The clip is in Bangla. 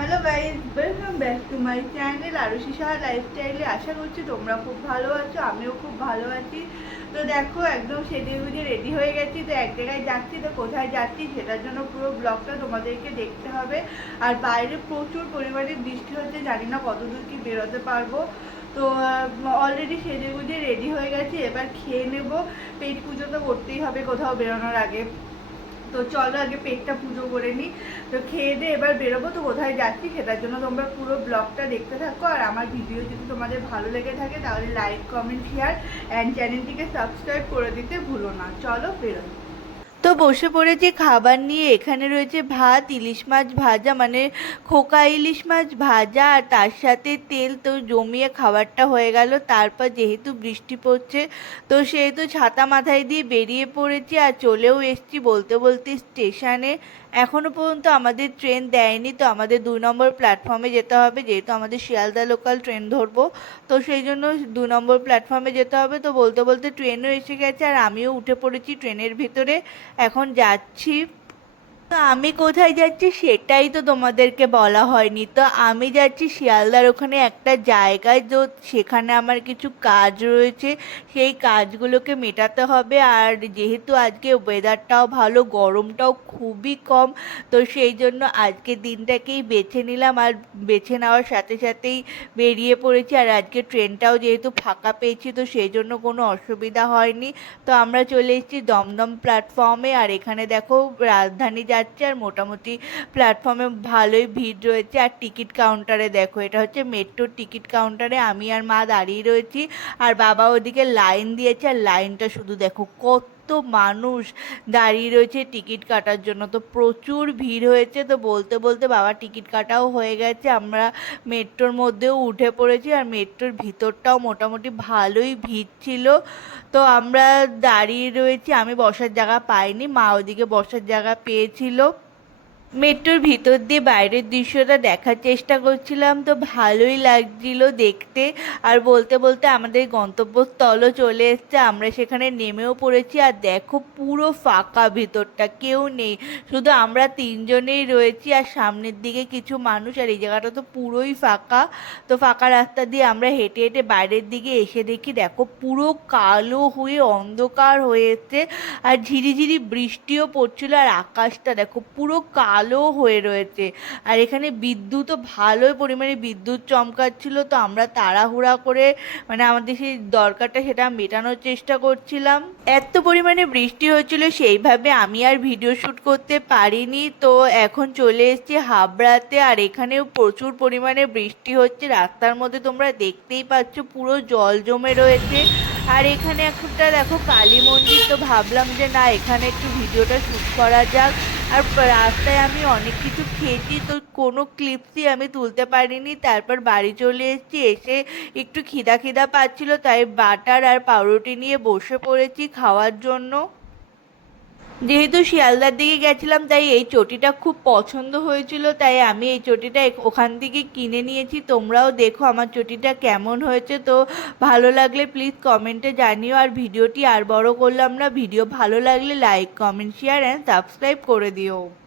Hello guys, welcome back to my channel Arushi Saha লাইফস্টাইলে। আশা করছি তোমরা খুব ভালো আছো, আমিও খুব ভালো আছি। তো দেখো, একদম সেজে গুজে রেডি হয়ে গেছি। তো এক জায়গায় যাচ্ছি, তো কোথায় যাচ্ছি সেটার জন্য পুরো ব্লগটা তোমাদেরকে দেখতে হবে। আর বাইরে প্রচুর পরিমাণে বৃষ্টি হচ্ছে, জানি না কতদূর কি বেরোতে পারবো। তো অলরেডি সেজে গুজে রেডি হয়ে গেছি, এবার খেয়ে নেবো। পেট পুজো তো করতেই হবে কোথাও বেরোনোর আগে। তো চলো আগে পেটটা পুজো করে নিই। তো খেয়ে দিয়ে এবার বেরোবো। তো কোথায় যাচ্ছি সেটার জন্য তোমরা পুরো ব্লগটা দেখতে থাকো। আর আমার ভিডিও যদি তোমাদের ভালো লেগে থাকে তাহলে লাইক, কমেন্ট, শেয়ার অ্যান্ড চ্যানেলটিকে সাবস্ক্রাইব করে দিতে ভুলো না। চলো বেরোই। তো বসে পড়েছি খাবার নিয়ে। এখানে রয়েছে ভাত, ইলিশ মাছ ভাজা, মানে খোকা ইলিশ মাছ ভাজা, আর তার সাথে তেল। তো জমিয়ে খাবারটা হয়ে গেল। তারপর যেহেতু বৃষ্টি পড়ছে, তো সেহেতু ছাতা মাথায় দিয়ে বেরিয়ে পড়েছি আর চলেও এসেছি বলতে বলতে স্টেশনে। এখনও পর্যন্ত আমাদের ট্রেন দেয়নি, তো আমাদের 2 নম্বর প্ল্যাটফর্মে যেতে হবে, যেহেতু আমাদের শিয়ালদা লোকাল ট্রেন ধরবো। তো সেই জন্য 2 নম্বর প্ল্যাটফর্মে যেতে হবে। তো বলতে বলতে ট্রেনও এসে গেছে আর আমিও উঠে পড়েছি ট্রেনের ভিতরে। এখন যাচ্ছি। তো আমি কোথায় যাচ্ছি সেটাই তো তোমাদেরকে বলা হয়নি। তো আমি যাচ্ছি শিয়ালদার ওখানে একটা জায়গায়, তো সেখানে আমার কিছু কাজ রয়েছে, সেই কাজগুলোকে মেটাতে হবে। আর যেহেতু আজকে ওয়েদারটাও ভালো, গরমটাও খুবই কম, তো সেই জন্য আজকে দিনটাকেই বেছে নিলাম। আর বেছে নেওয়ার সাথে সাথেই বেরিয়ে পড়েছি। আর আজকে ট্রেনটাও যেহেতু ফাঁকা পেয়েছি, তো সেই জন্য কোনো অসুবিধা হয়নি। তো আমরা চলে এসেছি দমদম প্ল্যাটফর্মে। আর এখানে দেখো রাজধানী যাচ্ছে, আর মোটামুটি প্ল্যাটফর্মে ভালোই ভিড় রয়েছে। আর টিকিট কাউন্টারে দেখো, এটা হচ্ছে মেট্রোর টিকিট কাউন্টারে আমি আর মা দাঁড়িয়ে রয়েছি, আর বাবা ওদিকে লাইন দিয়েছে। আর লাইনটা শুধু দেখো, কত মানুষ দাঁড়িয়ে রয়েছে টিকিট কাটার জন্য। তো প্রচুর ভিড় হয়েছে। তো বলতে বলতে বাবা টিকিট কাটাও হয়ে গেছে, আমরা মেট্রোর মধ্যেও উঠে পড়েছি। আর মেট্রোর ভিতরটাও মোটামুটি ভালোই ভিড় ছিল। তো আমরা দাঁড়িয়ে রয়েছি, আমি বসার জায়গা পাইনি, মা ওদিকে বসার জায়গা পেয়েছিল। মেট্রোর ভিতর দিয়ে বাইরের দৃশ্যটা দেখার চেষ্টা করছিলাম, তো ভালোই লাগছিল দেখতে। আর বলতে বলতে আমাদের গন্তব্যস্থলও চলে এসেছে, আমরা সেখানে নেমেও পড়েছি। আর দেখো পুরো ফাঁকা, ভিতরটা কেউ নেই, শুধু আমরা তিনজনেই রয়েছি আর সামনের দিকে কিছু মানুষ। আর এই জায়গাটা তো পুরোই ফাঁকা। তো ফাঁকা রাস্তা দিয়ে আমরা হেঁটে হেঁটে বাইরের দিকে এসে দেখি, দেখো পুরো কালো হয়ে অন্ধকার হয়ে এসছে। আর ঝিরিঝিরি বৃষ্টিও পড়ছিল, আর আকাশটা দেখো পুরো কালো হয়ে রয়েছে। আর এখানে বিদ্যুৎও ভালোই পরিমাণে বিদ্যুৎ চমকাচ্ছিল। তো আমরা তাড়াহুড়া করে, মানে আমাদের সেই দরকারটা সেটা মেটানোর চেষ্টা করছিলাম। এত পরিমাণে বৃষ্টি হচ্ছিল, সেইভাবে আমি আর ভিডিও শ্যুট করতে পারিনি। তো এখন চলে এসেছি হাবড়াতে, আর এখানেও প্রচুর পরিমাণে বৃষ্টি হচ্ছে। রাস্তার মধ্যে তোমরা দেখতেই পাচ্ছ পুরো জল জমে রয়েছে। আর এখানে একটা দেখো কালী মন্দির, তো ভাবলাম যে না, এখানে একটু ভিডিওটা শ্যুট করা যাক। আর রাস্তায় আমি অনেক কিছু খেয়েছি, তো কোনো ক্লিপসই আমি তুলতে পারিনি। তারপর বাড়ি চলে এসেছি, এসে একটু খিদা খিদা পাচ্ছিল, তাই বাটার আর পাউরুটি নিয়ে বসে পড়েছি খাওয়ার জন্য। যেহেতু শিয়ালদার দিকে গেছিলাম, তাই এই চটিটা খুব পছন্দ হয়েছিল, তাই আমি এই চটিটা ওখান থেকে কিনে নিয়েছি। তোমরাও দেখো আমার চটিটা কেমন হয়েছে। তো ভালো লাগলে প্লিজ কমেন্টে জানিও। আর ভিডিওটি আর বড় করলাম না, ভিডিও ভালো লাগলে like, comment, share and subscribe করে দিও।